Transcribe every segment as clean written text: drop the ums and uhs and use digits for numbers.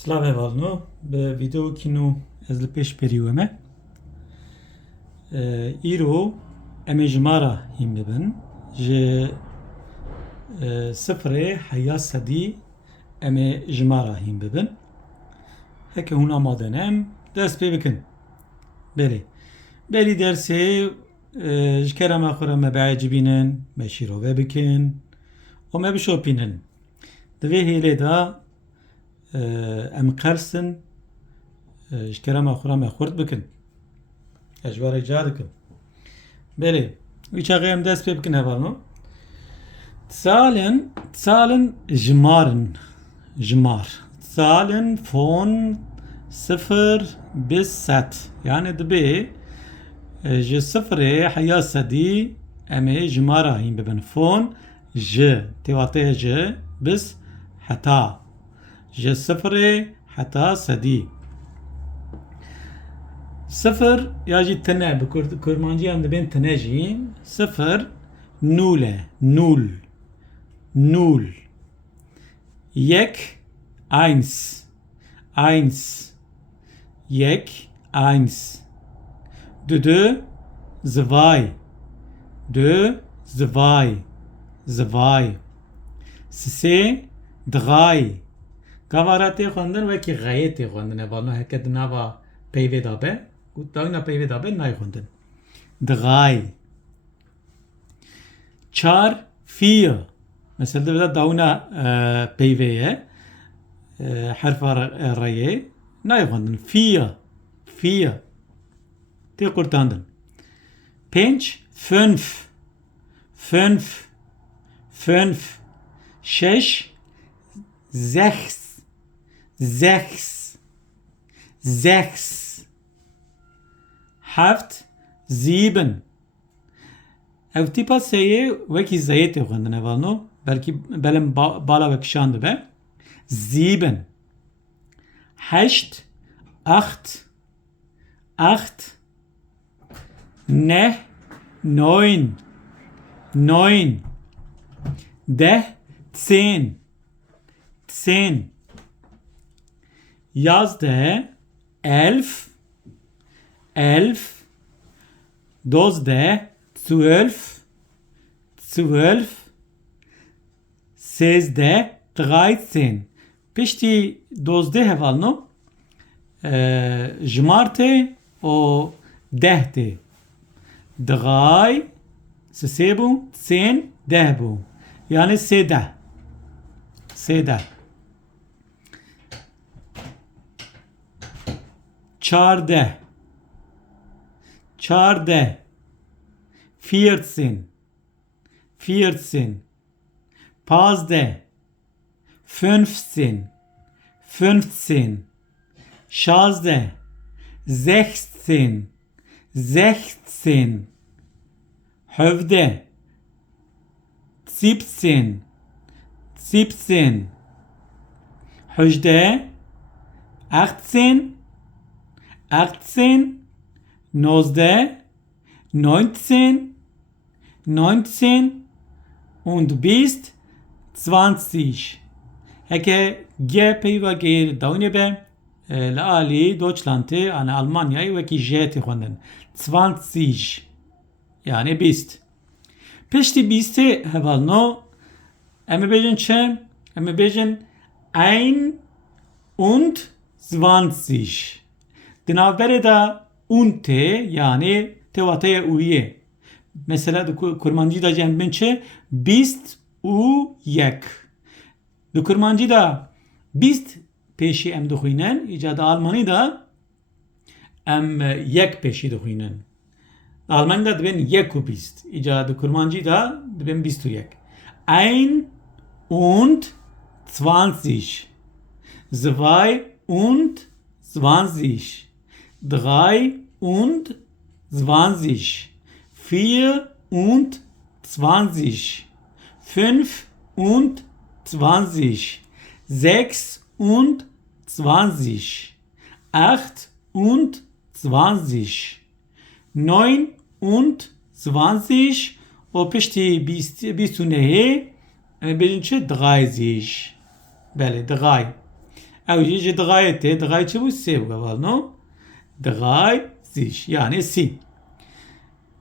Slavě valno, به ویدیو کینو از پیش بریومه ایرو امی جمارا هیم ببن جه صفره حیا صدی امی جمارا هیم ببن هکه هونا مادنم درس پی بکن بلی درسه جکره ما خورا مبعج بینن مشیرو بکن و مبشو بینن دوی هیله دا ام قرسن اشکرا ما خورا ما خورد بکن اجوار جادکن بله ویچا غیم دست پی بکن هفالنو Zahlen جمار Zahlen von 0 bis 100 yani دبي ج صفر حيا سدي امي جمارة هين ببن فون ج تواتي ج بس حتى ج صفر حتى سدي صفر يجي تنع بكرمانجي عند بين تناجي صفر نولة نول يك eins يك eins deux zwei سه drei گواراتي خوندن وکی غایتی خوندن والنو هکد نوا پیوی دابه گوت داونا پیوی دابه نای خوندن drei چار vier مثلا داونا پیویه حرف رایه نای خوندن vier تی قرطاندن پنج fünf شش sechs هفت sieben او تیپا سیه وکی زیته خوندن اولنو بلکه بلم بالا بکشانده به sieben هشت acht نه neun ده zehn yazde elf dozde zwölf sezde 13 pişti dozde hevalno jmarte o dehte drei sebu zehn dehbu yani seda çarde 14 pazde 15 şazde 16 hövde 17 hüjde 18 nozde 19 und bist 20 هكا جابي وغير دونيبه لآلي دوتشلانتي أنا ألمانيا وكي جاتي خوندن 20 يعني bist پشتی بیسته هوالنو اما بجن چه؟ اما بجن 21 دنابره دا unte yani tevataya uye mesela kurmancı da cembin çe bist u yek du kurmancı da bist peşi em duhinen icada Almani da em yek peşi duhinen Almanya'da da ben yeku bist. İcadı kurmancı da ben bist du yek. 21 22 23 24 25 26 27 28 29 o pişti bis tu nehe bilinçe 30 bele 3 او جي دغايته دغاي چه بو سي بو نو دغاي زيش يعني سي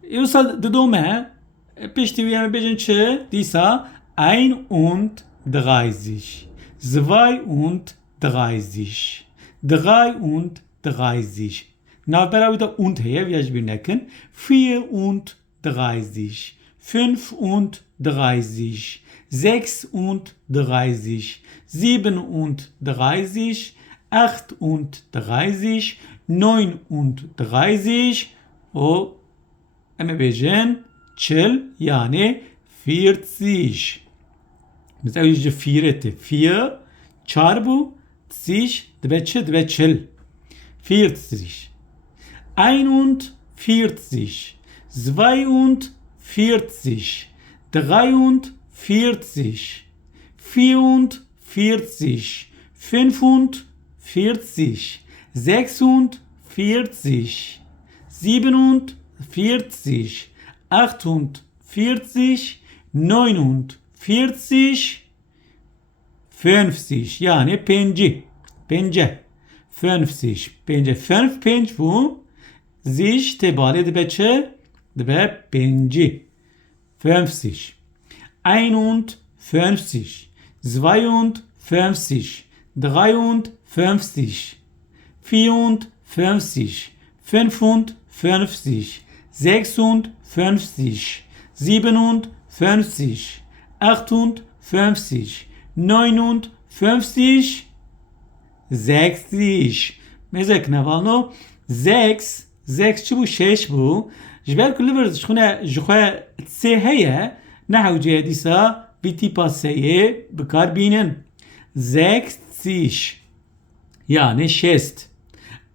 يوصل ددومه پشتی ویامه بجن چه دیسا ein und 30 zwei und 30 drei und 30 navbera da und heye viyaj bir nekin 4 und 30 5 und 30 6 und 30 7 und 30 8 und 30 9 und 30 o eme bejin çıl yani 40 mesela yüzde 4 etti 4 çarpı 30 dve çı dve çıl 40 41 42 43 43 44 45 46 46 47 48 49 50 yani pence 50 5 bu sich tebale de beçe de pence 50 51 52 53 54 54 55 56 57 58 59 60 mezek nevalno 6 çi bu 6 bu jber kulver şuna jxwa tse heye nahu cedisa biti paseye bikar binin 60 yani 6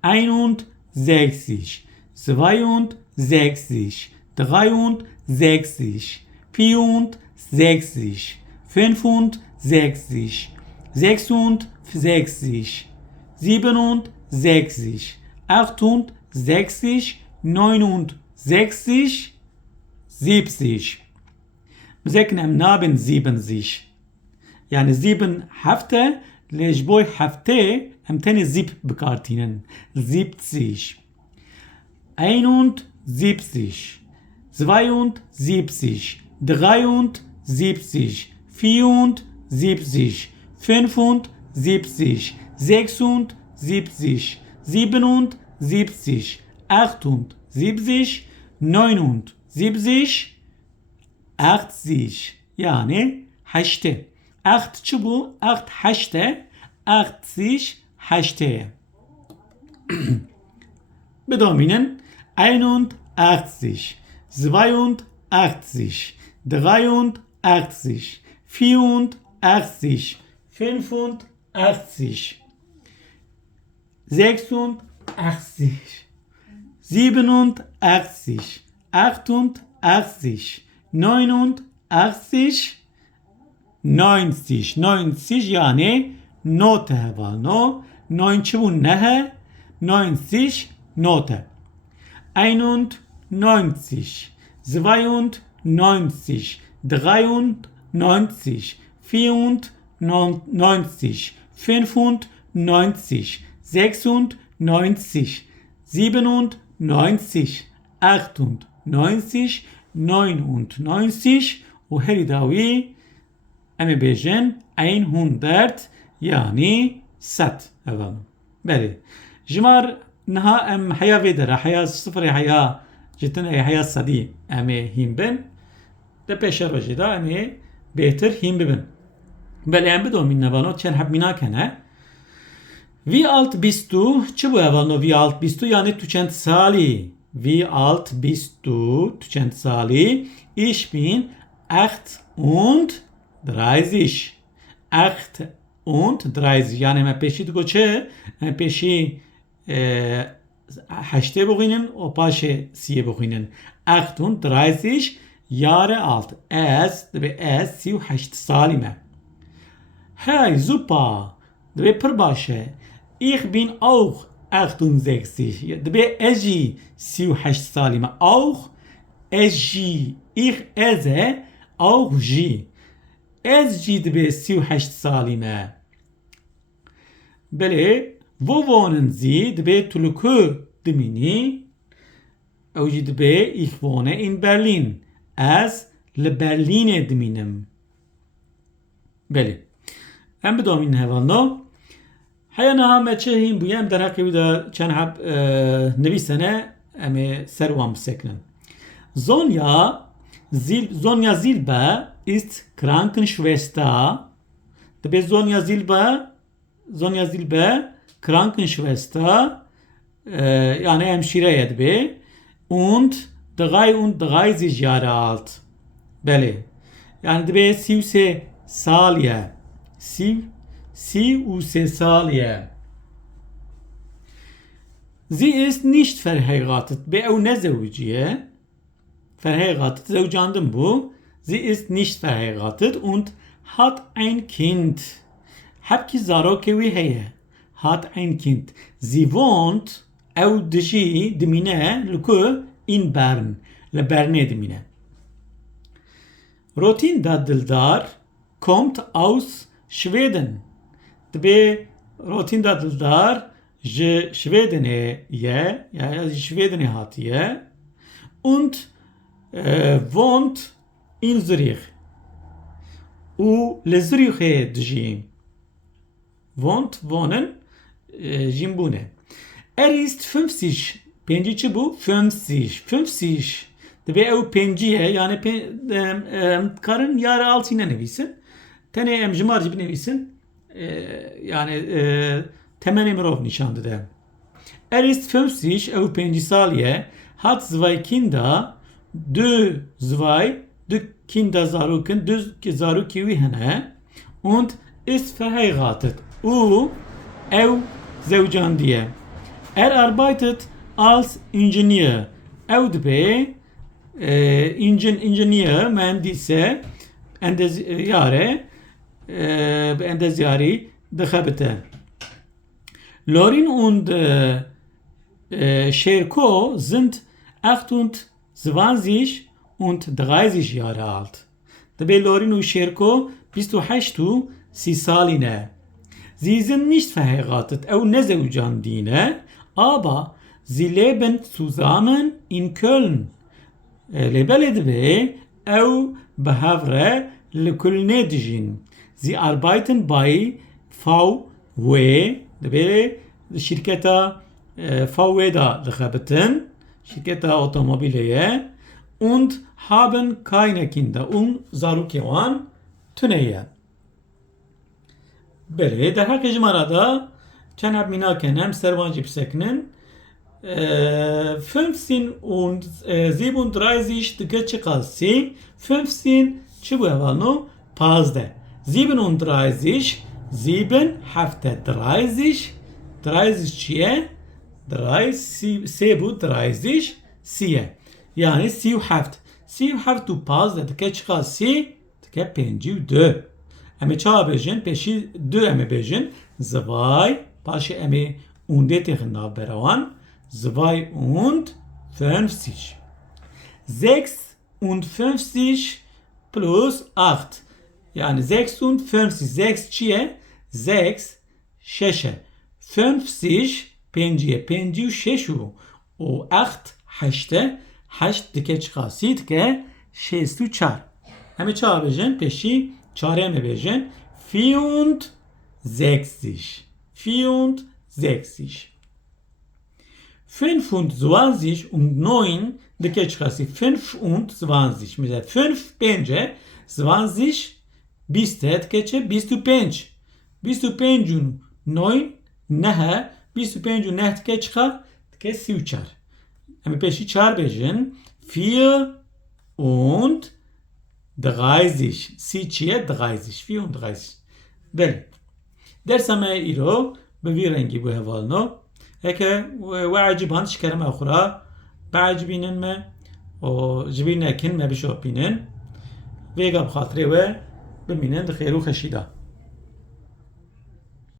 61 62 63 64 65 65 66 66 67 68 69 70 بذكنا نابن 70 يعني 7 هفته ليش بوي هفته هم تاني زيب بكارتينن 70 71 72 73 74 74 75 76 77 77 78 79 80 yani 8 8 çubuğu 8 80 80 bedominen 81 82 83 84 85 86 87 87 88 89 90 90 yani note var no 90 nehe 90 note 91 92 93 94 95 96 97 98 98 99 وهري داوي أمي بيجن 100 يعني ست أظن بلي جمار نها أم حياة فيدرا حياة صفر حياة جتن أي حياة صدي أمي هيم بن ده بيشر وجدا أمي بيتر هيم ببن بلي أم بدو من نبانو تشان حب منا كنا Vi alt bist du çi bu evalno vi alt bist du yani tüçent sali vi alt bist du tüçent sali ich bin 38 38 yani me peşi goçe me peşi haşte bugünün o paşe siye bugünün 38 Jahre alt es es 38 salime hey super de per başe Ich bin auch 68. Dabei Eji 38 salime. Auch Eji. Ich eze auch Ji. Eji dabei 38 salime. بله wo wohnen Sie دبي تلوكو دميني او جي دبي ich wohne in Berlin از لبرلين دمينم بله هم بدومين هفالنو حيانا هم تشهين بيام در حقی بوده چند حب نویسنه امی سروان بسکنن Sonja Silber ist Krankenschwester. Dabei Sonja Silber Krankenschwester yani hemşire dabei und 33 Jahre alt. Bele. Yani dabei 33 saliye. 33 saliye. Sie ist nicht verheiratet. Be او نزوجیه. Verheiratet, زوجاندم بو. Sie ist nicht verheiratet und hat ein Kind. Habki zarokewi heye. Hat ein Kind. Sie wohnt او دشي دمينه لكو in Bern. لبرنه دمينه. Rotinda Dildar kommt aus Schweden. Dabei Rotinda Dildar je Schweden je, ja, Schweden hat je und wohnt in Zürich. U le Zürich djim. Wohnen, jimbune. Ist 50. Penci bu 50. Dabei o penciye yani karın yarı altına nevisin. Tene emcimar gibi nevisin. Yani temen emirov nişandı da. Ist 50 o penci saliye hat zwei Kinder. Du Kinder zaruken, du zaruki hene und ist verheiratet. Ev zevcan diye. Arbeitet als Ingenieur. Ev de Ingenieur mühendise endez yari dekhabete. Lorin und Scherko sind 28 und 30 Jahre alt. Dabei Lorin und Scherko bist du Saline. Sie sind nicht verheiratet, auch nezeucan dine, aber sie leben zusammen in Köln. Lebeled au behavre lekulnedjin. Sie arbeiten bei VW, dabei şirketa VW'da dekhabeten, şirketa otomobileye und haben keine Kinder und zarukewan tüneye. Bele daha kejmarada çanab minaken hem servancı pseknin 15 und 37 dikkat kalsi 15 çibu evalno pazde 37 7 hafte 30 çiye 30 sebu 30 siye yani siu haft tu pazde dikkat kalsi dikkat penci 2 eme çağa bejin peşi 2 eme bejin zwei paşi eme unde technav berawan 52 56 plus 8 yani 56 6 çiye 6 şeşe 50 penciye penci şeşu o 8 dike çıkası dike 64 hem çağa bejin peşi çare eme bejin 64 25 und 9 dike çıkası 25 mesela 5 pence 20 bistet keçe bist du 5 und 9 neha bist du 5 und neha dike çıka dike 34 ama peşi çar bejin 4 und 30 siçiye 30 34 bel dersame iro بوی رنگی بو هوالنو هكا وعجبان شكرا أخرى بعجبينن ما وجبينا كن ما بشوبينن ويقا بخاطري و بمينن دخيرو خشيدا